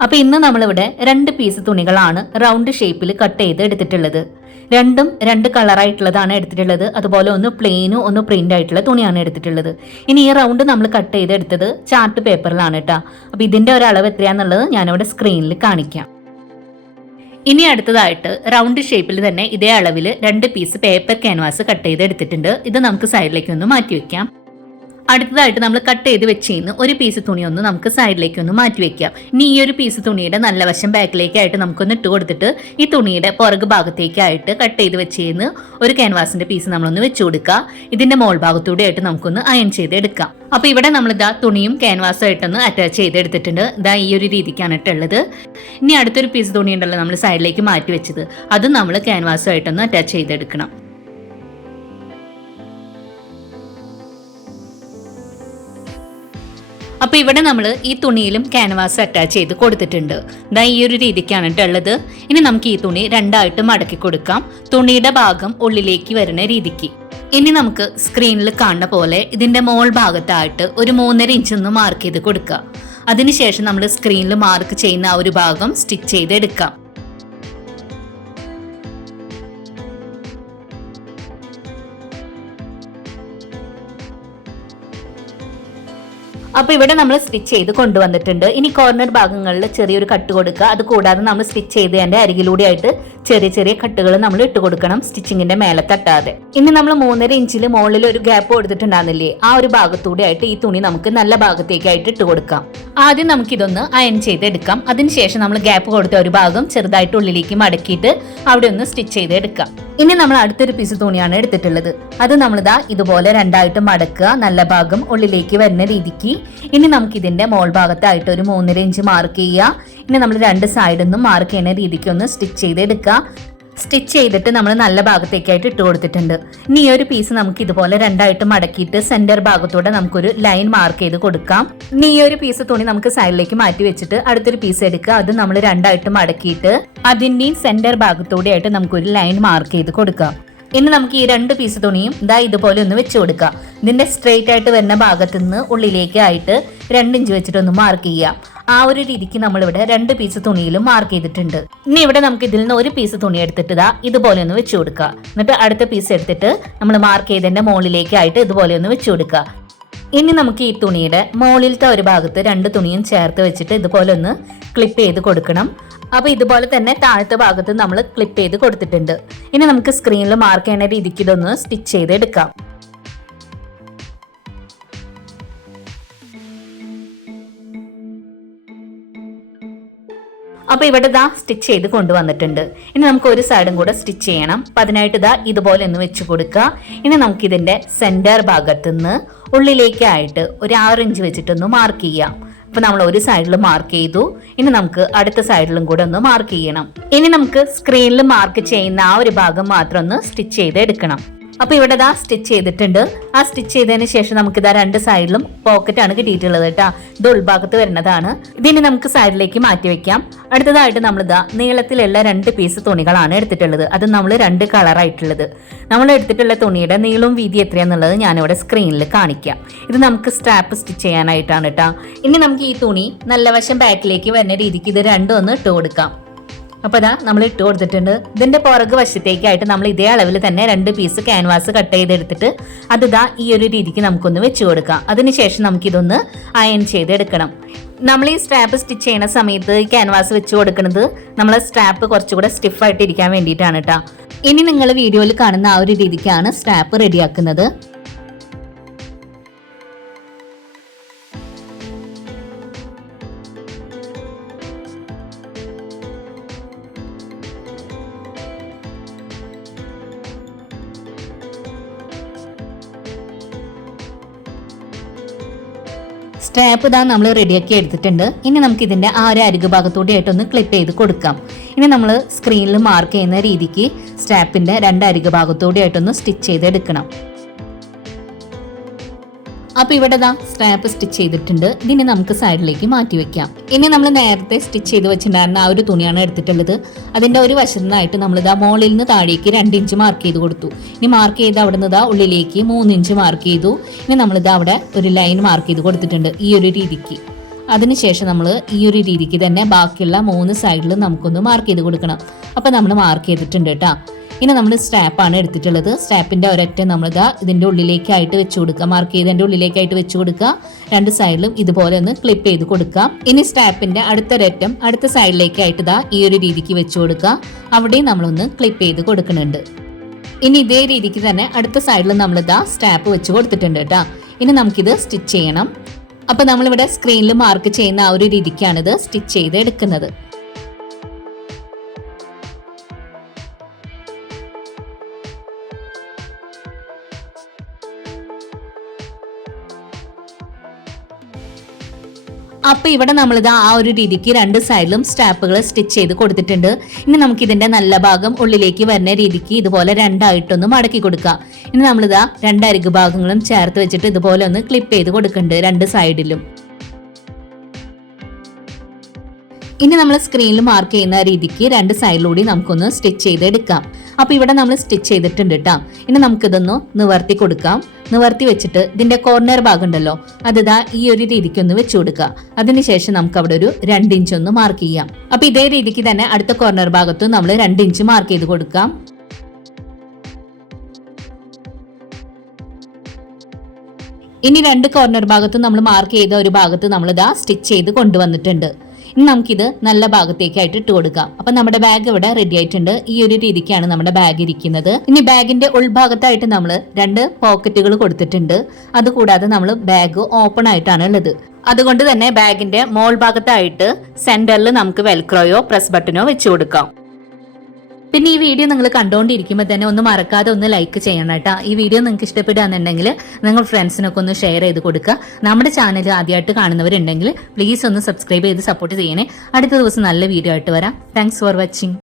അപ്പൊ ഇന്ന് നമ്മളിവിടെ രണ്ട് പീസ് തുണികളാണ് റൗണ്ട് ഷേപ്പിൽ കട്ട് ചെയ്ത് എടുത്തിട്ടുള്ളത്. രണ്ടും രണ്ട് കളറായിട്ടുള്ളതാണ് എടുത്തിട്ടുള്ളത്. അതുപോലെ ഒന്ന് പ്ലെയിനും ഒന്ന് പ്രിന്റ് ആയിട്ടുള്ള തുണിയാണ് എടുത്തിട്ടുള്ളത്. ഇനി ഈ റൗണ്ട് നമ്മൾ കട്ട് ചെയ്ത് എടുത്തത് ചാർട്ട് പേപ്പറിലാണ് കേട്ടോ അപ്പൊ ഇതിന്റെ ഒരു അളവ് എത്രയാന്നുള്ളത് ഞാനിവിടെ സ്ക്രീനിൽ കാണിക്കാം. ഇനി അടുത്തതായിട്ട് റൗണ്ട് ഷേപ്പിൽ തന്നെ ഇതേ അളവിൽ രണ്ട് പീസ് പേപ്പർ ക്യാൻവാസ് കട്ട് ചെയ്ത് എടുത്തിട്ടുണ്ട്. ഇത് നമുക്ക് സൈഡിലേക്ക് ഒന്ന് മാറ്റി വെക്കാം. അടുത്തതായിട്ട് നമ്മൾ കട്ട് ചെയ്ത് വെച്ചിന്ന് ഒരു പീസ് തുണി ഒന്ന് നമുക്ക് സൈഡിലേക്ക് ഒന്ന് മാറ്റി വെക്കാം. ഇനി ഈ ഒരു പീസ് തുണിയുടെ നല്ല വശം ബാക്കിലേക്കായിട്ട് നമുക്കൊന്ന് ഇട്ട് കൊടുത്തിട്ട് ഈ തുണിയുടെ പുറകു ഭാഗത്തേക്കായിട്ട് കട്ട് ചെയ്ത് വെച്ചിന്ന് ഒരു ക്യാൻവാസിന്റെ പീസ് നമ്മളൊന്ന് വെച്ച് കൊടുക്കുക ഇതിന്റെ മോൾ ഭാഗത്തൂടെ ആയിട്ട് നമുക്കൊന്ന് അയൺ ചെയ്ത് എടുക്കാം. അപ്പൊ ഇവിടെ നമ്മൾ ഇതാ തുണിയും ക്യാൻവാസും ആയിട്ടൊന്ന് അറ്റാച്ച് ചെയ്തെടുത്തിട്ടുണ്ട് ഇതാ ഈ ഒരു രീതിക്കാണ് ഇട്ടുള്ളത് ഇനി അടുത്തൊരു പീസ് തുണി ഉണ്ടല്ലോ നമ്മൾ സൈഡിലേക്ക് മാറ്റി വെച്ചത്. അതും നമ്മൾ ക്യാൻവാസും ആയിട്ടൊന്ന് അറ്റാച്ച് ചെയ്തെടുക്കണം അപ്പൊ ഇവിടെ നമ്മൾ ഈ തുണിയിലും ക്യാൻവാസ് അറ്റാച്ച് ചെയ്ത് കൊടുത്തിട്ടുണ്ട്. ദാ ഈ ഒരു രീതിക്കാണ് കേട്ടോ ഉള്ളത്. ഇനി നമുക്ക് ഈ തുണി രണ്ടായിട്ട് മടക്കി കൊടുക്കാം. തുണിയുടെ ഭാഗം ഉള്ളിലേക്ക് വരുന്ന രീതിക്ക്. ഇനി നമുക്ക് സ്ക്രീനിൽ കാണുന്ന പോലെ ഇതിന്റെ മോൾ ഭാഗത്തായിട്ട് ഒരു മൂന്നര ഇഞ്ച് ഒന്ന് മാർക്ക് ചെയ്ത് കൊടുക്കുക അതിനുശേഷം നമ്മൾ സ്ക്രീനിൽ മാർക്ക് ചെയ്യുന്ന ആ ഒരു ഭാഗം സ്റ്റിച്ച് ചെയ്ത് എടുക്കാം അപ്പൊ ഇവിടെ നമ്മൾ സ്റ്റിച്ച് ചെയ്ത് കൊണ്ടുവന്നിട്ടുണ്ട്. ഇനി കോർണർ ഭാഗങ്ങളിൽ ചെറിയൊരു കട്ട് കൊടുക്കുക. അത് കൂടാതെ നമ്മൾ സ്റ്റിച്ച് ചെയ്തതിന്റെ അരികിലൂടെ ആയിട്ട് ചെറിയ ചെറിയ കട്ടുകൾ നമ്മൾ ഇട്ട് കൊടുക്കണം സ്റ്റിച്ചിങ്ങിന്റെ മേലെ തട്ടാതെ. ഇനി നമ്മൾ മൂന്നര ഇഞ്ചിൽ മുകളിൽ ഒരു ഗ്യാപ്പ് കൊടുത്തിട്ടുണ്ടാകുന്നില്ലേ ആ ഒരു ഭാഗത്തൂടെ ആയിട്ട് ഈ തുണി നമുക്ക് നല്ല ഭാഗത്തേക്കായിട്ട് ഇട്ട് കൊടുക്കാം. ആദ്യം നമുക്ക് ഇതൊന്ന് അയൺ ചെയ്തെടുക്കാം. അതിനുശേഷം നമ്മൾ ഗ്യാപ്പ് കൊടുത്ത ഒരു ഭാഗം ചെറുതായിട്ട് ഉള്ളിലേക്ക് മടക്കിയിട്ട് അവിടെ ഒന്ന് സ്റ്റിച്ച് ചെയ്തെടുക്കാം. ഇനി നമ്മൾ അടുത്തൊരു പീസ് തുണിയാണ് എടുത്തിട്ടുള്ളത്. അത് നമ്മളിതാ ഇതുപോലെ രണ്ടായിട്ട് മടക്കുക. നല്ല ഭാഗം ഉള്ളിലേക്ക് വരുന്ന രീതിക്ക്. ഇനി നമുക്ക് ഇതിന്റെ മോൾ ഭാഗത്തായിട്ട് ഒരു മൂന്നര ഇഞ്ച് മാർക്ക് ചെയ്യുക. ഇനി നമ്മൾ രണ്ട് സൈഡിൽ നിന്നും മാർക്ക് ചെയ്യുന്ന രീതിക്ക് ഒന്ന് സ്റ്റിച്ച് ചെയ്തെടുക്കുക. സ്റ്റിച്ച് ചെയ്തിട്ട് നമ്മൾ നല്ല ഭാഗത്തേക്കായിട്ട് ഇട്ട് കൊടുത്തിട്ടുണ്ട്. ഇനി ഈ ഒരു പീസ് നമുക്ക് ഇതുപോലെ രണ്ടായിട്ട് മടക്കിയിട്ട് സെന്റർ ഭാഗത്തൂടെ നമുക്കൊരു ലൈൻ മാർക്ക് ചെയ്ത് കൊടുക്കാം. ഇനി ഈ ഒരു പീസ് തുണി നമുക്ക് സൈഡിലേക്ക് മാറ്റി വെച്ചിട്ട് അടുത്തൊരു പീസ് എടുക്കുക. അത് നമ്മൾ രണ്ടായിട്ട് മടക്കിയിട്ട് അതിന്റെയും സെന്റർ ഭാഗത്തൂടെ ആയിട്ട് നമുക്കൊരു ലൈൻ മാർക്ക് ചെയ്ത് കൊടുക്കാം ഇനി നമുക്ക് ഈ രണ്ട് പീസ് തുണിയും ഇതാ ഇതുപോലെ ഒന്ന് വെച്ച് കൊടുക്കാം ഇതിന്റെ സ്ട്രെയിറ്റ് ആയിട്ട് വരുന്ന ഭാഗത്ത് നിന്ന് ഉള്ളിലേക്ക് ആയിട്ട് വെച്ചിട്ട് ഒന്ന് മാർക്ക് ചെയ്യാം ആ ഒരു രീതിക്ക് നമ്മളിവിടെ രണ്ട് പീസ് തുണിയിലും മാർക്ക് ചെയ്തിട്ടുണ്ട്. ഇനി ഇവിടെ നമുക്ക് ഇതിൽ നിന്ന് ഒരു പീസ് തുണി എടുത്തിട്ട് ഇതാ ഇതുപോലെ ഒന്ന് വെച്ചു കൊടുക്കുക. എന്നിട്ട് അടുത്ത പീസ് എടുത്തിട്ട് നമ്മൾ മാർക്ക് ചെയ്തതിന്റെ മുകളിലേക്കായിട്ട് ഇതുപോലെ ഒന്ന് വെച്ചു കൊടുക്കുക. ഇനി നമുക്ക് ഈ തുണിയുടെ മുകളിലത്തെ ഒരു ഭാഗത്ത് രണ്ട് തുണിയും ചേർത്ത് വെച്ചിട്ട് ഇതുപോലെ ഒന്ന് ക്ലിപ്പ് ചെയ്ത് കൊടുക്കണം. അപ്പൊ ഇതുപോലെ തന്നെ താഴത്തെ ഭാഗത്ത് നമ്മൾ ക്ലിപ്പ് ചെയ്ത് കൊടുത്തിട്ടുണ്ട്. ഇനി നമുക്ക് സ്ക്രീനിൽ മാർക്ക് ചെയ്യുന്ന രീതിക്ക് ഇതൊന്ന് സ്റ്റിച്ച് ചെയ്ത് എടുക്കാം അപ്പൊ ഇവിടെ ഇതാ സ്റ്റിച്ച് ചെയ്ത് കൊണ്ടുവന്നിട്ടുണ്ട്. ഇനി നമുക്ക് ഒരു സൈഡും കൂടെ സ്റ്റിച്ച് ചെയ്യണം. അപ്പൊ അതിനായിട്ട് ഇതാ ഇതുപോലെ ഒന്ന് വെച്ച് കൊടുക്കുക. ഇനി നമുക്ക് ഇതിന്റെ സെന്റർ ഭാഗത്ത് നിന്ന് ഉള്ളിലേക്കായിട്ട് ഒരു ആറ് ഇഞ്ച് വെച്ചിട്ടൊന്ന് മാർക്ക് ചെയ്യാം. അപ്പൊ നമ്മൾ ഒരു സൈഡിൽ മാർക്ക് ചെയ്തു. ഇനി നമുക്ക് അടുത്ത സൈഡിലും കൂടെ ഒന്ന് മാർക്ക് ചെയ്യണം. ഇനി നമുക്ക് സ്ക്രീനിൽ മാർക്ക് ചെയ്യുന്ന ആ ഒരു ഭാഗം മാത്രം ഒന്ന് സ്റ്റിച്ച് ചെയ്ത് എടുക്കണം. അപ്പൊ ഇവിടെ ഇതാ സ്റ്റിച്ച് ചെയ്തിട്ടുണ്ട്. ആ സ്റ്റിച്ച് ചെയ്തതിന് ശേഷം നമുക്ക് ഇതാ രണ്ട് സൈഡിലും പോക്കറ്റ് ആണ് കിട്ടിയിട്ടുള്ളത് കേട്ടോ. ഇത് ഉൾഭാഗത്ത് വരുന്നതാണ്. ഇതിനി നമുക്ക് സൈഡിലേക്ക് മാറ്റി വെക്കാം. അടുത്തതായിട്ട് നമ്മൾ ഇതാ നീളത്തിലുള്ള രണ്ട് പീസ് തുണികളാണ് എടുത്തിട്ടുള്ളത്. അത് നമ്മൾ രണ്ട് കളറായിട്ടുള്ളത് നമ്മൾ എടുത്തിട്ടുള്ള തുണിയുടെ നീളവും വീതി എത്രയാന്നുള്ളത് ഞാനിവിടെ സ്ക്രീനിൽ കാണിക്കാം. ഇത് നമുക്ക് സ്ട്രാപ്പ് സ്റ്റിച്ച് ചെയ്യാനായിട്ടാണ് കേട്ടോ. ഇനി നമുക്ക് ഈ തുണി നല്ല വശം ബാക്കിലേക്ക് വരുന്ന രീതിക്ക് ഇത് രണ്ടും ഒന്ന് ഇട്ട് കൊടുക്കാം. അപ്പൊ അതാ നമ്മൾ ഇട്ട് കൊടുത്തിട്ടുണ്ട്. ഇതിന്റെ പുറകു വശത്തേക്കായിട്ട് നമ്മൾ ഇതേ അളവിൽ തന്നെ രണ്ട് പീസ് ക്യാൻവാസ് കട്ട് ചെയ്തെടുത്തിട്ട് അത് ഇതാ ഈ ഒരു രീതിക്ക് നമുക്കൊന്ന് വെച്ച് കൊടുക്കാം. അതിനുശേഷം നമുക്കിതൊന്ന് അയൺ ചെയ്തെടുക്കണം. നമ്മൾ ഈ സ്ട്രാപ്പ് സ്റ്റിച്ച് ചെയ്യുന്ന സമയത്ത് ഈ ക്യാൻവാസ് വെച്ച് കൊടുക്കുന്നത് നമ്മളെ സ്ട്രാപ്പ് കുറച്ചുകൂടെ സ്റ്റിഫായിട്ട് ഇരിക്കാൻ വേണ്ടിയിട്ടാണ് കേട്ടോ ഇനി നിങ്ങൾ വീഡിയോയിൽ കാണുന്ന ആ ഒരു രീതിക്കാണ് സ്ട്രാപ്പ് റെഡിയാക്കുന്നത് സ്ട്രാപ്പ് ഇതാ നമ്മൾ റെഡിയാക്കി എടുത്തിട്ടുണ്ട്. ഇനി നമുക്ക് ഇതിന്റെ ആ ഒരു അരികു ആയിട്ടൊന്ന് ക്ലിപ്പ് ചെയ്ത് കൊടുക്കാം. ഇനി നമ്മൾ സ്ക്രീനിൽ മാർക്ക് ചെയ്യുന്ന രീതിക്ക് സ്ട്രാപ്പിന്റെ രണ്ട് അരികു ആയിട്ടൊന്ന് സ്റ്റിച്ച് ചെയ്ത് എടുക്കണം അപ്പൊ ഇവിടെ ദാ സ്ട്രാപ്പ് സ്റ്റിച്ച് ചെയ്തിട്ടുണ്ട്. ഇതിനെ നമുക്ക് സൈഡിലേക്ക് മാറ്റി വെക്കാം. ഇനി നമ്മൾ നേരത്തെ സ്റ്റിച്ച് ചെയ്ത് വെച്ചിട്ടുണ്ടായിരുന്ന ആ ഒരു തുണിയാണ് എടുത്തിട്ടുള്ളത്. അതിന്റെ ഒരു വശത്തു നിന്നായിട്ട് നമ്മൾ ഇതാ മോളിൽ നിന്ന് താഴേക്ക് രണ്ട് ഇഞ്ച് മാർക്ക് ചെയ്ത് കൊടുത്തു. ഇനി മാർക്ക് ചെയ്ത് അവിടെ നിന്ന് ഇതാ ഉള്ളിലേക്ക് മൂന്ന് ഇഞ്ച് മാർക്ക് ചെയ്തു. ഇനി നമ്മൾ ഇതാ അവിടെ ഒരു ലൈൻ മാർക്ക് ചെയ്ത് കൊടുത്തിട്ടുണ്ട് ഈ ഒരു രീതിക്ക്. അതിനുശേഷം നമ്മൾ ഈ ഒരു രീതിക്ക് തന്നെ ബാക്കിയുള്ള മൂന്ന് സൈഡിലും നമുക്കൊന്ന് മാർക്ക് ചെയ്ത് കൊടുക്കണം. അപ്പോൾ നമ്മൾ മാർക്ക് ചെയ്തിട്ടുണ്ട് കേട്ടോ. ഇനി നമ്മൾ സ്റ്റാപ്പാണ് എടുത്തിട്ടുള്ളത്. സ്റ്റാപ്പിന്റെ ഒരൊറ്റ നമ്മളിതാ ഇതിന്റെ ഉള്ളിലേക്കായിട്ട് വെച്ച് കൊടുക്കുക. മാർക്ക് ചെയ്തതിന്റെ ഉള്ളിലേക്കായിട്ട് വെച്ച് കൊടുക്കുക. രണ്ട് സൈഡിലും ഇതുപോലെ ഒന്ന് ക്ലിപ്പ് ചെയ്ത് കൊടുക്കാം ഇനി സ്റ്റാപ്പിന്റെ അടുത്തൊരറ്റം അടുത്ത സൈഡിലേക്കായിട്ട് ഇതാ ഈ ഒരു രീതിക്ക് വെച്ച് കൊടുക്കുക. അവിടെയും നമ്മളൊന്ന് ക്ലിപ്പ് ചെയ്ത് കൊടുക്കുന്നുണ്ട്. ഇനി ഇതേ രീതിക്ക് തന്നെ അടുത്ത സൈഡിലും നമ്മൾ ഇതാ സ്റ്റാപ്പ് വെച്ച് കൊടുത്തിട്ടുണ്ട് കേട്ടോ. ഇനി നമുക്കിത് സ്റ്റിച്ച് ചെയ്യണം. അപ്പോൾ നമ്മളിവിടെ സ്ക്രീനിൽ മാർക്ക് ചെയ്യുന്ന ആ ഒരു രീതിക്കാണിത് സ്റ്റിച്ച് ചെയ്ത് എടുക്കുന്നത് അപ്പൊ ഇവിടെ നമ്മളിത് ആ ഒരു രീതിക്ക് രണ്ട് സൈഡിലും സ്റ്റാപ്പുകൾ സ്റ്റിച്ച് ചെയ്ത് കൊടുത്തിട്ടുണ്ട്. ഇനി നമുക്ക് ഇതിന്റെ നല്ല ഭാഗം ഉള്ളിലേക്ക് വരുന്ന രീതിക്ക് ഇതുപോലെ രണ്ടായിട്ടൊന്ന് മടക്കി കൊടുക്കാം. ഇനി നമ്മളിതാ രണ്ട് അരികു ഭാഗങ്ങളും ചേർത്ത് വെച്ചിട്ട് ഇതുപോലെ ഒന്ന് ക്ലിപ്പ് ചെയ്ത് കൊടുക്കുന്നുണ്ട് രണ്ട് സൈഡിലും ഇനി നമ്മൾ സ്ക്രീനിൽ മാർക്ക് ചെയ്യുന്ന രീതിക്ക് രണ്ട് സൈഡിലൂടെ നമുക്കൊന്ന് സ്റ്റിച്ച് ചെയ്ത് എടുക്കാം അപ്പോൾ ഇവിടെ നമ്മൾ സ്റ്റിച്ച് ചെയ്തിട്ടുണ്ട് കേട്ടോ ഇനി നമുക്കിതൊന്ന് നിവർത്തി കൊടുക്കാം. നിവർത്തി വെച്ചിട്ട് ഇതിന്റെ കോർണർ ഭാഗം ഉണ്ടല്ലോ അതിതാ ഈ ഒരു രീതിക്ക് ഒന്ന് വെച്ചു കൊടുക്കുക. അതിനുശേഷം നമുക്ക് അവിടെ ഒരു രണ്ട് ഇഞ്ച് ഒന്ന് മാർക്ക് ചെയ്യാം. അപ്പോൾ ഇതേ രീതിക്ക് തന്നെ അടുത്ത കോർണർ ഭാഗത്തും നമ്മൾ രണ്ട് ഇഞ്ച് മാർക്ക് ചെയ്ത് കൊടുക്കാം. ഇനി രണ്ട് കോർണർ ഭാഗത്തും നമ്മൾ മാർക്ക് ചെയ്ത ഒരു ഭാഗത്ത് നമ്മൾ ഇതാ സ്റ്റിച്ച് ചെയ്ത് കൊണ്ടുവന്നിട്ടുണ്ട്. ഇനി നമുക്കിത് നല്ല ഭാഗത്തേക്കായിട്ട് ഇട്ട് കൊടുക്കാം. അപ്പൊ നമ്മുടെ ബാഗ് ഇവിടെ റെഡി ആയിട്ടുണ്ട്. ഈ ഒരു രീതിക്കാണ് നമ്മുടെ ബാഗ് ഇരിക്കുന്നത്. ഇനി ബാഗിന്റെ ഉൾഭാഗത്തായിട്ട് നമ്മൾ രണ്ട് പോക്കറ്റുകൾ കൊടുത്തിട്ടുണ്ട്. അതുകൂടാതെ നമ്മൾ ബാഗ് ഓപ്പൺ ആയിട്ടാണ് ഉള്ളത്. അതുകൊണ്ട് തന്നെ ബാഗിന്റെ മോൾ ഭാഗത്തായിട്ട് സെന്ററിൽ നമുക്ക് വെൽക്രോയോ പ്രസ് ബട്ടനോ വെച്ചു കൊടുക്കാം. പിന്നെ ഈ വീഡിയോ നിങ്ങൾ കണ്ടുകൊണ്ടിരിക്കുമ്പോൾ തന്നെ ഒന്ന് മറക്കാതെ ഒന്ന് ലൈക്ക് ചെയ്യണം കേട്ടോ. ഈ വീഡിയോ നിങ്ങൾക്ക് ഇഷ്ടപ്പെടുകയാണെന്നുണ്ടെങ്കിൽ നിങ്ങൾ ഫ്രണ്ട്സിനൊക്കെ ഒന്ന് ഷെയർ ചെയ്ത് കൊടുക്കുക. നമ്മുടെ ചാനൽ ആദ്യമായിട്ട് കാണുന്നവരുണ്ടെങ്കിൽ പ്ലീസ് ഒന്ന് സബ്സ്ക്രൈബ് ചെയ്ത് സപ്പോർട്ട് ചെയ്യണേ. അടുത്ത ദിവസം നല്ല വീഡിയോ ആയിട്ട് വരാം. Thanks for watching